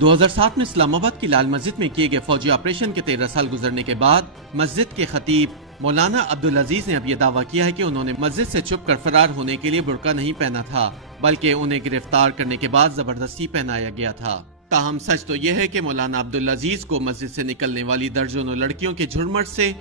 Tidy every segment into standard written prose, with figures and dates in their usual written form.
2007 میں اسلام آباد کی لال مسجد میں کیے گئے فوجی آپریشن کے 13 سال گزرنے کے بعد مسجد کے خطیب مولانا عبدالعزیز نے اب یہ دعویٰ کیا ہے کہ انہوں نے مسجد سے چھپ کر فرار ہونے کے لیے برقع نہیں پہنا تھا، بلکہ انہیں گرفتار کرنے کے بعد زبردستی پہنایا گیا تھا۔ تاہم سچ تو یہ ہے کہ مولانا عبدالعزیز کو مسجد سے نکلنے والی درجنوں لڑکیوں کے جھرمٹ سے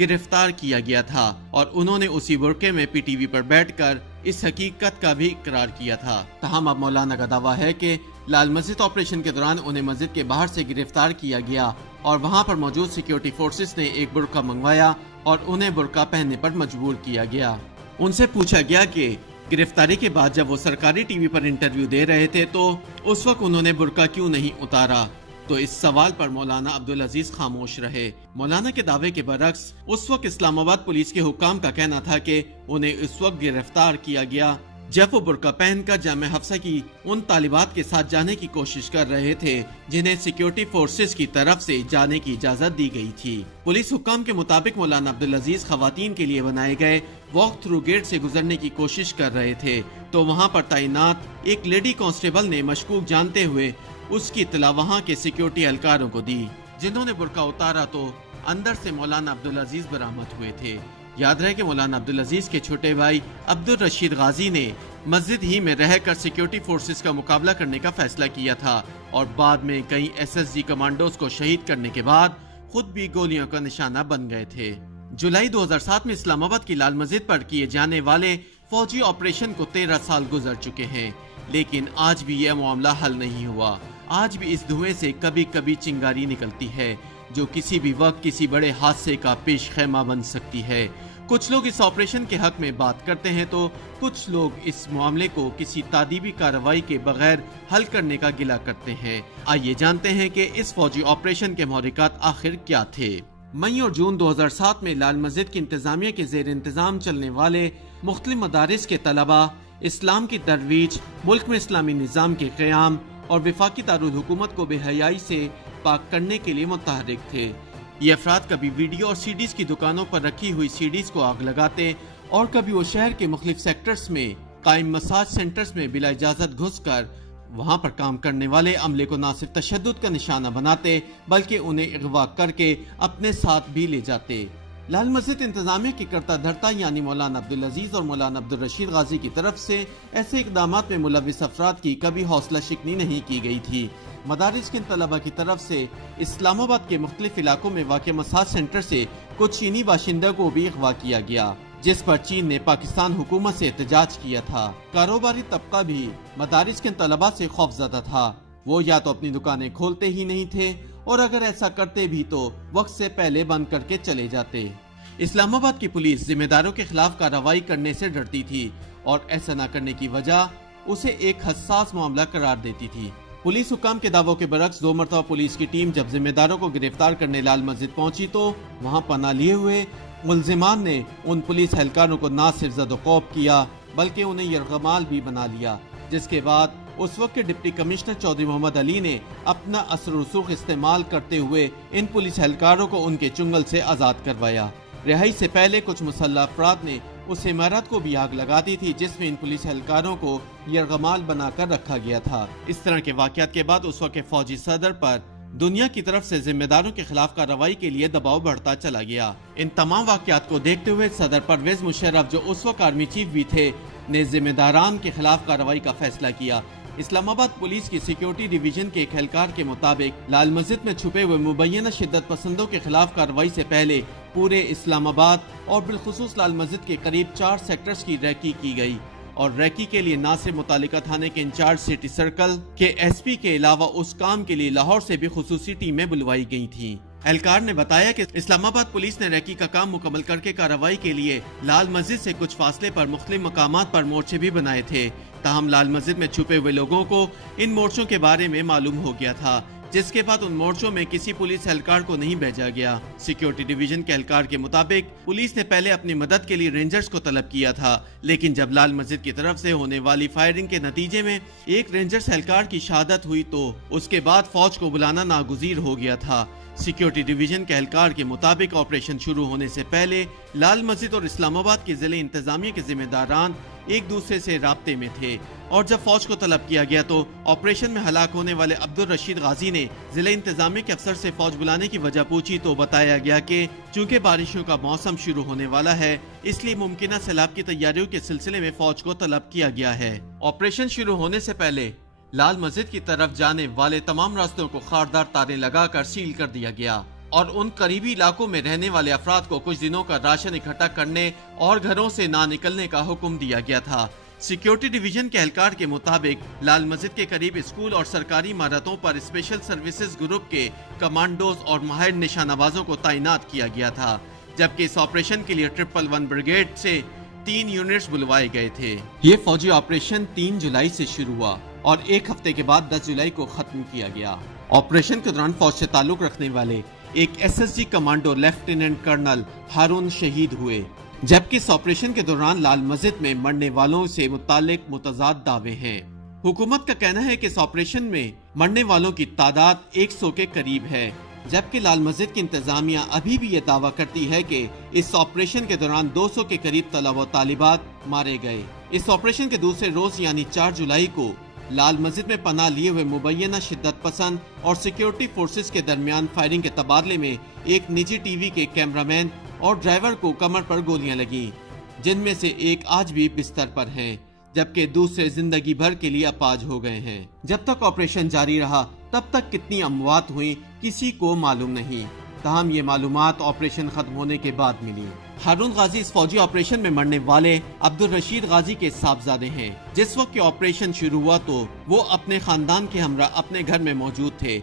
گرفتار کیا گیا تھا اور انہوں نے اسی برقعے میں پی ٹی وی پر بیٹھ کر اس حقیقت کا بھی اقرار کیا تھا۔ تاہم اب مولانا کا دعویٰ ہے کہ لال مسجد آپریشن کے دوران انہیں مسجد کے باہر سے گرفتار کیا گیا اور وہاں پر موجود سیکیورٹی فورسز نے ایک برقع منگوایا اور انہیں برقع پہننے پر مجبور کیا گیا۔ ان سے پوچھا گیا کہ گرفتاری کے بعد جب وہ سرکاری ٹی وی پر انٹرویو دے رہے تھے تو اس وقت انہوں نے برقع کیوں نہیں اتارا، تو اس سوال پر مولانا عبدالعزیز خاموش رہے۔ مولانا کے دعوے کے برعکس اس وقت اسلام آباد پولیس کے حکام کا کہنا تھا کہ انہیں اس وقت گرفتار کیا گیا جب وہ برقع پہن کر جامع حفصہ کی ان طالبات کے ساتھ جانے کی کوشش کر رہے تھے جنہیں سیکیورٹی فورسز کی طرف سے جانے کی اجازت دی گئی تھی۔ پولیس حکام کے مطابق مولانا عبدالعزیز خواتین کے لیے بنائے گئے واک تھرو گیٹ سے گزرنے کی کوشش کر رہے تھے تو وہاں پر تعینات ایک لیڈی کانسٹیبل نے مشکوک جانتے ہوئے اس کی اطلاع وہاں کے سیکیورٹی اہلکاروں کو دی، جنہوں نے برقع اتارا تو اندر سے مولانا عبدالعزیز برآمد ہوئے تھے۔ یاد رہے کہ مولانا عبدالعزیز کے چھوٹے بھائی عبدالرشید غازی نے مسجد ہی میں رہ کر سیکیورٹی فورسز کا مقابلہ کرنے کا فیصلہ کیا تھا اور بعد میں کئی ایس ایس جی کمانڈوز کو شہید کرنے کے بعد خود بھی گولیوں کا نشانہ بن گئے تھے۔ جولائی 2007 میں اسلام آباد کی لال مسجد پر کیے جانے والے فوجی آپریشن کو 13 سال گزر چکے ہیں، لیکن آج بھی یہ معاملہ حل نہیں ہوا۔ آج بھی اس دھوئیں سے کبھی کبھی چنگاری نکلتی ہے جو کسی بھی وقت کسی بڑے حادثے کا پیش خیمہ بن سکتی ہے۔ کچھ لوگ اس آپریشن کے حق میں بات کرتے ہیں تو کچھ لوگ اس معاملے کو کسی تادیبی کارروائی کے بغیر حل کرنے کا گلہ کرتے ہیں۔ آئیے جانتے ہیں کہ اس فوجی آپریشن کے محرکات آخر کیا تھے۔ مئی اور جون 2007 میں لال مسجد کی انتظامیہ کے زیر انتظام چلنے والے مختلف مدارس کے طلباء اسلام کی ترویج، ملک میں اسلامی نظام کے قیام اور وفاقی دارالحکومت کو بے حیائی سے پاک کرنے کے لیے متحرک تھے۔ یہ افراد کبھی ویڈیو اور سی ڈیز کی دکانوں پر رکھی ہوئی سی ڈیز کو آگ لگاتے اور کبھی وہ شہر کے مختلف سیکٹرز میں قائم مساج سینٹرز میں بلا اجازت گھس کر وہاں پر کام کرنے والے عملے کو نہ صرف تشدد کا نشانہ بناتے بلکہ انہیں اغوا کر کے اپنے ساتھ بھی لے جاتے۔ لال مسجد انتظامیہ کی کرتا دھرتا یعنی مولانا عبدالعزیز اور مولانا عبدالرشید غازی کی طرف سے ایسے اقدامات میں ملوث افراد کی کبھی حوصلہ شکنی نہیں کی گئی تھی۔ مدارس کے طلبہ کی طرف سے اسلام آباد کے مختلف علاقوں میں واقع مساج سینٹر سے کچھ چینی باشندوں کو بھی اغوا کیا گیا، جس پر چین نے پاکستان حکومت سے احتجاج کیا تھا۔ کاروباری طبقہ بھی مدارس کے طلبہ سے خوف زدہ تھا، وہ یا تو اپنی دکانیں کھولتے ہی نہیں تھے اور اگر ایسا کرتے بھی تو وقت سے پہلے بند کر کے چلے جاتے۔ اسلام آباد کی پولیس ذمہ داروں کے خلاف کارروائی کرنے سے ڈرتی تھی اور ایسا نہ کرنے کی وجہ اسے ایک حساس معاملہ قرار دیتی تھی۔ پولیس حکام کے دعووں کے برعکس 2 مرتبہ پولیس کی ٹیم جب ذمہ داروں کو گرفتار کرنے لال مسجد پہنچی تو وہاں پناہ لیے ہوئے ملزمان نے ان پولیس اہلکاروں کو نہ صرف زد و خوف کیا بلکہ انہیں یرغمال بھی بنا لیا، جس کے بعد اس وقت کے ڈپٹی کمشنر چودھری محمد علی نے اپنا اثر و رسوخ استعمال کرتے ہوئے ان پولیس اہلکاروں کو ان کے چنگل سے آزاد کروایا۔ رہائی سے پہلے کچھ مسلح افراد نے اس عمارت کو بھی آگ لگا دی تھی جس میں ان پولیس اہلکاروں کو یرغمال بنا کر رکھا گیا تھا۔ اس طرح کے واقعات کے بعد اس وقت فوجی صدر پر دنیا کی طرف سے ذمہ داروں کے خلاف کارروائی کے لیے دباؤ بڑھتا چلا گیا۔ ان تمام واقعات کو دیکھتے ہوئے صدر پرویز مشرف جو اس وقت آرمی چیف بھی تھے نے ذمہ داران کے خلاف کارروائی کا فیصلہ کیا۔ اسلام آباد پولیس کی سیکیورٹی ڈویژن کے ایک اہلکار کے مطابق لال مسجد میں چھپے ہوئے مبینہ شدت پسندوں کے خلاف کارروائی سے پہلے پورے اسلام آباد اور بالخصوص لال مسجد کے قریب 4 سیکٹرز کی ریکی کی گئی اور ریکی کے لیے نہ صرف متعلقہ تھانے کے انچارج سٹی سرکل کے ایس پی کے علاوہ اس کام کے لیے لاہور سے بھی خصوصی ٹیمیں بلوائی گئی تھیں۔ اہلکار نے بتایا کہ اسلام آباد پولیس نے ریکی کا کام مکمل کر کے کارروائی کے لیے لال مسجد سے کچھ فاصلے پر مختلف مقامات پر مورچے بھی بنائے تھے، تاہم لال مسجد میں چھپے ہوئے لوگوں کو ان مورچوں کے بارے میں معلوم ہو گیا تھا، جس کے بعد ان مورچوں میں کسی پولیس اہلکار کو نہیں بھیجا گیا۔ سیکیورٹی ڈویژن کے اہلکار کے مطابق پولیس نے پہلے اپنی مدد کے لیے رینجرز کو طلب کیا تھا، لیکن جب لال مسجد کی طرف سے ہونے والی فائرنگ کے نتیجے میں ایک رینجرز اہلکار کی شہادت ہوئی تو اس کے بعد فوج کو بلانا ناگزیر ہو گیا تھا۔ سیکیورٹی ڈویژن کے اہلکار کے مطابق آپریشن شروع ہونے سے پہلے لال مسجد اور اسلام آباد کی ضلع انتظامیہ کے ذمہ داران ایک دوسرے سے رابطے میں تھے اور جب فوج کو طلب کیا گیا تو آپریشن میں ہلاک ہونے والے عبدالرشید غازی نے ضلع انتظامیہ کے افسر سے فوج بلانے کی وجہ پوچھی تو بتایا گیا کہ چونکہ بارشوں کا موسم شروع ہونے والا ہے اس لیے ممکنہ سیلاب کی تیاریوں کے سلسلے میں فوج کو طلب کیا گیا ہے۔ آپریشن شروع ہونے سے پہلے لال مسجد کی طرف جانے والے تمام راستوں کو خاردار تاریں لگا کر سیل کر دیا گیا اور ان قریبی علاقوں میں رہنے والے افراد کو کچھ دنوں کا راشن اکٹھا کرنے اور گھروں سے نہ نکلنے کا حکم دیا گیا تھا۔ سیکیورٹی ڈویژن کے اہلکار کے مطابق لال مسجد کے قریب اسکول اور سرکاری عمارتوں پر اسپیشل سروسز گروپ کے کمانڈوز اور ماہر نشانہ بازوں کو تعینات کیا گیا تھا، جبکہ اس آپریشن کے لیے 111 بریگیڈ سے 3 یونٹس بلوائے گئے تھے۔ یہ فوجی آپریشن 3 جولائی سے شروع ہوا اور ایک ہفتے کے بعد 10 جولائی کو ختم کیا گیا۔ آپریشن کے دوران فوج سے تعلق رکھنے والے ایک SSG commando lieutenant colonel Haroon شہید ہوئے، جبکہ اس آپریشن کے دوران لال مسجد میں مرنے والوں سے متعلق متضاد دعوے ہیں۔ حکومت کا کہنا ہے کہ اس آپریشن میں مرنے والوں کی تعداد 100 کے قریب ہے، جبکہ لال مسجد کی انتظامیہ ابھی بھی یہ دعویٰ کرتی ہے کہ اس آپریشن کے دوران 200 کے قریب طلبہ و طالبات مارے گئے۔ اس آپریشن کے دوسرے روز یعنی 4 جولائی کو لال مسجد میں پناہ لیے ہوئے مبینہ شدت پسند اور سیکیورٹی فورسز کے درمیان فائرنگ کے تبادلے میں ایک نجی ٹی وی کے کیمرامین اور ڈرائیور کو کمر پر گولیاں لگیں، جن میں سے ایک آج بھی بستر پر ہیں، جبکہ دوسرے زندگی بھر کے لیے اپاہج ہو گئے ہیں۔ جب تک آپریشن جاری رہا تب تک کتنی اموات ہوئیں کسی کو معلوم نہیں، تاہم یہ معلومات آپریشن ختم ہونے کے بعد ملی۔ ہارون غازی اس فوجی آپریشن میں مرنے والے عبدالرشید غازی کے صاحبزادے ہیں۔ جس وقت یہ آپریشن شروع ہوا تو وہ اپنے خاندان کے ہمراہ اپنے گھر میں موجود تھے،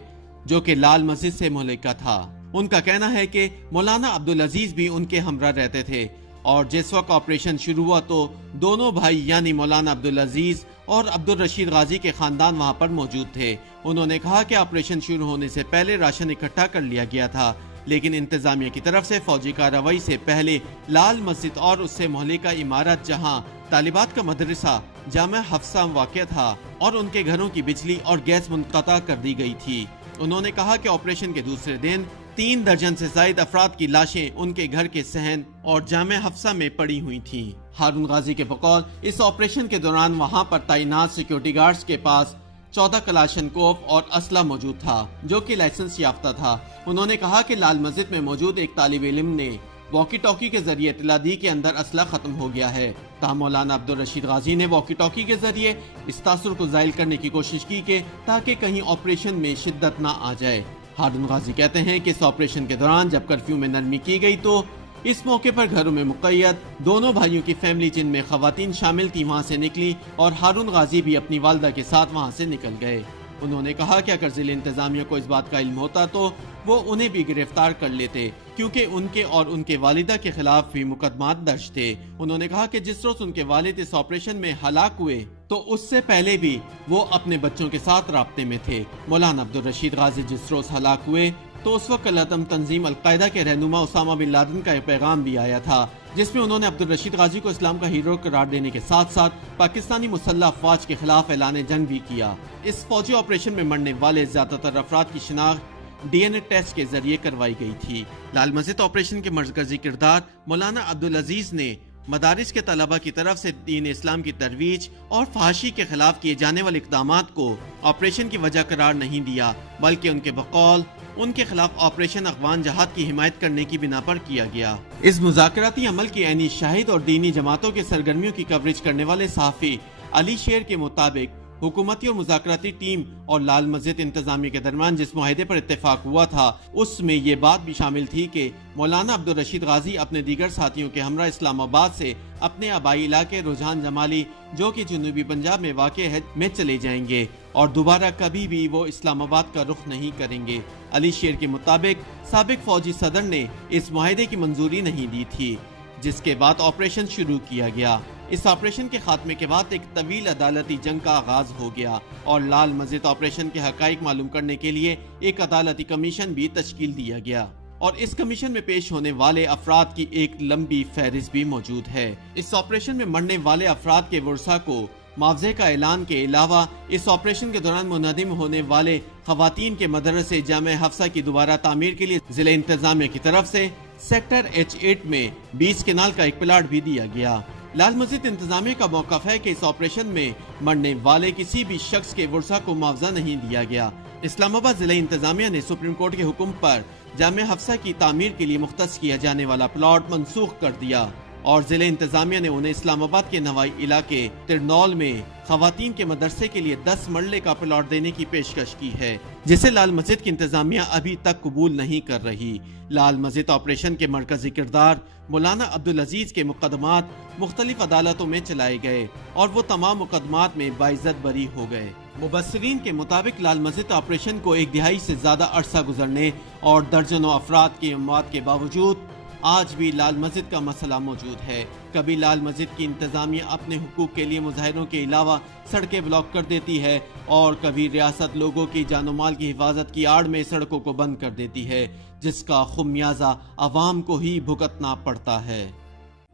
جو کہ لال مسجد سے ملکہ تھا۔ ان کا کہنا ہے کہ مولانا عبدالعزیز بھی ان کے ہمراہ رہتے تھے اور جس وقت آپریشن شروع ہوا تو دونوں بھائی یعنی مولانا عبدالعزیز اور عبدالرشید غازی کے خاندان وہاں پر موجود تھے۔ انہوں نے کہا کہ آپریشن شروع ہونے سے پہلے راشن اکٹھا کر لیا گیا تھا، لیکن انتظامیہ کی طرف سے فوجی کارروائی سے پہلے لال مسجد اور اس سے مہلکہ عمارت جہاں طالبات کا مدرسہ جامع حفصہ واقع تھا اور ان کے گھروں کی بجلی اور گیس منقطع کر دی گئی تھی۔ انہوں نے کہا کہ آپریشن کے دوسرے دن 3 درجن سے زائد افراد کی لاشیں ان کے گھر کے صحن اور جامع حفصہ میں پڑی ہوئی تھیں۔ ہارون غازی کے بقول اس آپریشن کے دوران وہاں پر تعینات سیکیورٹی گارڈز کے پاس 14 کلاشنکوف اور اسلحہ موجود تھا، جو کہ لائسنس یافتہ تھا۔ انہوں نے کہا کہ لال مسجد میں موجود ایک طالب علم نے واکی ٹاکی کے ذریعے اطلاع دی کہ اندر اسلحہ ختم ہو گیا ہے، تاہم مولانا عبدالرشید غازی نے واکی ٹاکی کے ذریعے اس تاثر کو زائل کرنے کی کوشش کی کہ تاکہ کہیں آپریشن میں شدت نہ آ جائے۔ ہارون غازی کہتے ہیں کہ اس آپریشن کے دوران جب کرفیو میں نرمی کی گئی تو اس موقع پر گھروں میں مقید دونوں بھائیوں کی فیملی جن میں خواتین شامل تھی وہاں سے نکلی اور ہارون غازی بھی اپنی والدہ کے ساتھ وہاں سے نکل گئے۔ انہوں نے کہا کہ اگر ضلع انتظامیہ کو اس بات کا علم ہوتا تو وہ انہیں بھی گرفتار کر لیتے، کیونکہ ان کے اور ان کے والدہ کے خلاف بھی مقدمات درج تھے۔ انہوں نے کہا کہ جس روز ان کے والد اس آپریشن میں ہلاک ہوئے تو اس سے پہلے بھی وہ اپنے بچوں کے ساتھ رابطے میں تھے۔ مولانا عبدالرشید غازی جس روز ہلاک ہوئے تو اس وقت العدم تنظیم القاعدہ کے رہنما اسامہ بن لادن کا ایک پیغام بھی آیا تھا، جس میں انہوں نے عبدالرشید غازی کو اسلام کا ہیرو قرار دینے کے ساتھ ساتھ پاکستانی مسلح افواج کے خلاف اعلان جنگ بھی کیا۔ اس فوجی آپریشن میں مرنے والے زیادہ تر افراد کی شناخت DNA ٹیسٹ کے ذریعے کروائی گئی تھی۔ لال مسجد آپریشن کے مرکزی کردار مولانا عبدالعزیز نے مدارس کے طلبہ کی طرف سے دین اسلام کی ترویج اور فحاشی کے خلاف کیے جانے والے اقدامات کو آپریشن کی وجہ قرار نہیں دیا، بلکہ ان کے بقول ان کے خلاف آپریشن افغان جہاد کی حمایت کرنے کی بنا پر کیا گیا۔ اس مذاکراتی عمل کی عینی شاہد اور دینی جماعتوں کے سرگرمیوں کی کوریج کرنے والے صحافی علی شیر کے مطابق حکومتی اور مذاکراتی ٹیم اور لال مسجد انتظامیہ کے درمیان جس معاہدے پر اتفاق ہوا تھا اس میں یہ بات بھی شامل تھی کہ مولانا عبدالرشید غازی اپنے دیگر ساتھیوں کے ہمراہ اسلام آباد سے اپنے آبائی علاقے رجحان جمالی جو کہ جنوبی پنجاب میں واقع ہے میں چلے جائیں گے اور دوبارہ کبھی بھی وہ اسلام آباد کا رخ نہیں کریں گے۔ علی شیر کے مطابق سابق فوجی صدر نے اس معاہدے کی منظوری نہیں دی تھی، جس کے بعد آپریشن شروع کیا گیا۔ اس آپریشن کے خاتمے کے بعد ایک طویل عدالتی جنگ کا آغاز ہو گیا اور لال مسجد آپریشن کے حقائق معلوم کرنے کے لیے ایک عدالتی کمیشن بھی تشکیل دیا گیا اور اس کمیشن میں پیش ہونے والے افراد کی ایک لمبی فہرست بھی موجود ہے۔ اس آپریشن میں مرنے والے افراد کے ورثاء کو معاوضے کا اعلان کے علاوہ اس آپریشن کے دوران منہدم ہونے والے خواتین کے مدرسے جامع حفصہ کی دوبارہ تعمیر کے لیے ضلع انتظامیہ کی طرف سے سیکٹر H8 میں 20 کنال کا ایک پلاٹ بھی دیا گیا۔ لال مسجد انتظامیہ کا موقف ہے کہ اس آپریشن میں مرنے والے کسی بھی شخص کے ورثہ کو معاوضہ نہیں دیا گیا۔ اسلام آباد ضلع انتظامیہ نے سپریم کورٹ کے حکم پر جامع حفصہ کی تعمیر کے لیے مختص کیا جانے والا پلاٹ منسوخ کر دیا اور ضلع انتظامیہ نے انہیں اسلام آباد کے نوائی علاقے ترنول میں خواتین کے مدرسے کے لیے 10 مرلے کا پلاٹ دینے کی پیشکش کی ہے، جسے لال مسجد کی انتظامیہ ابھی تک قبول نہیں کر رہی۔ لال مسجد آپریشن کے مرکزی کردار مولانا عبدالعزیز کے مقدمات مختلف عدالتوں میں چلائے گئے اور وہ تمام مقدمات میں باعزت بری ہو گئے۔ مبصرین کے مطابق لال مسجد آپریشن کو 1 دہائی سے زیادہ عرصہ گزرنے اور درجنوں افراد کی اموات کے باوجود آج بھی لال مسجد کا مسئلہ موجود ہے۔ کبھی لال مسجد کی انتظامیہ اپنے حقوق کے لیے مظاہروں کے علاوہ سڑکیں بلاک کر دیتی ہے اور کبھی ریاست لوگوں کی جان و مال کی حفاظت کی آڑ میں سڑکوں کو بند کر دیتی ہے، جس کا خمیازہ عوام کو ہی بھگتنا پڑتا ہے۔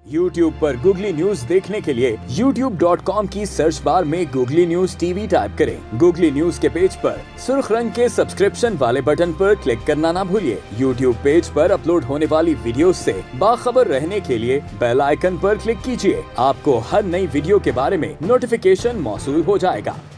YouTube پر گوگلی نیوز دیکھنے کے لیے youtube.com کی سرچ بار میں googly news T V type کریں۔ گوگلی نیوز کے پیج پر سرخ رنگ کے سبسکرپشن والے بٹن پر کلک کرنا نہ بھولیے۔ YouTube پیج پر اپلوڈ ہونے والی ویڈیوز سے باخبر رہنے کے لیے بیل آئیکن پر کلک کیجیے۔ آپ کو ہر نئی ویڈیو کے بارے میں نوٹیفیکیشن موصول ہو جائے گا۔